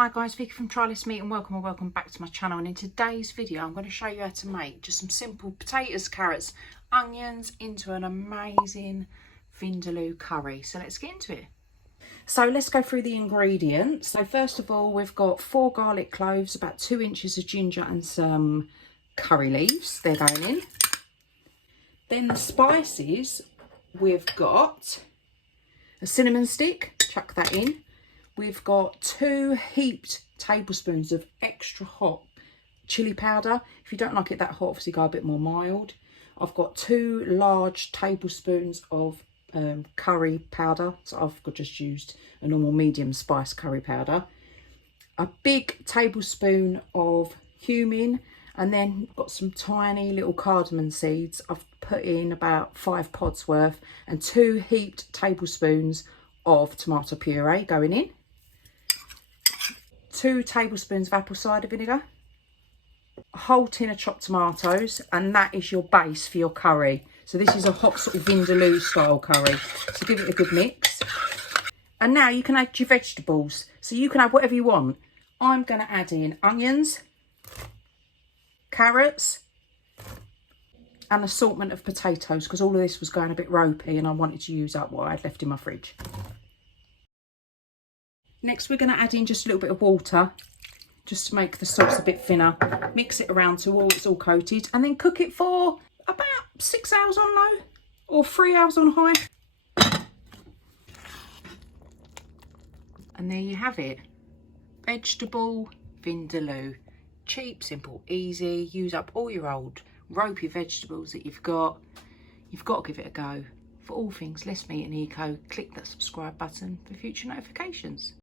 Hi guys, Vicky from Try This Meat and welcome back to my channel. And in today's video I'm going to show you how to make just some simple potatoes, carrots, onions into an amazing Vindaloo curry. So let's get into it. So let's go through the ingredients. So first of all, we've got 4 garlic cloves, about 2 inches of ginger and some curry leaves. They're going in. Then the spices, we've got a cinnamon stick, chuck that in. We've got 2 heaped tablespoons of extra hot chilli powder. If you don't like it that hot, obviously go a bit more mild. I've got 2 large tablespoons of curry powder. So I've just used a normal medium spice curry powder. A big tablespoon of cumin, and then got some tiny little cardamom seeds. I've put in about 5 pods worth, and 2 heaped tablespoons of tomato puree going in. 2 tablespoons of apple cider vinegar, a whole tin of chopped tomatoes, and that is your base for your curry. So this is a hot sort of Vindaloo style curry. So give it a good mix. And now you can add your vegetables. So you can add whatever you want. I'm going to add in onions, carrots, and an assortment of potatoes, because all of this was going a bit ropey and I wanted to use up what I had left in my fridge. Next, we're going to add in just a little bit of water, just to make the sauce a bit thinner. Mix it around till it's all coated, and then cook it for about 6 hours on low or 3 hours on high. And there you have it. Vegetable Vindaloo. Cheap, simple, easy. Use up all your old ropey vegetables that you've got. You've got to give it a go. For all things Less Meat and Eco, click that subscribe button for future notifications.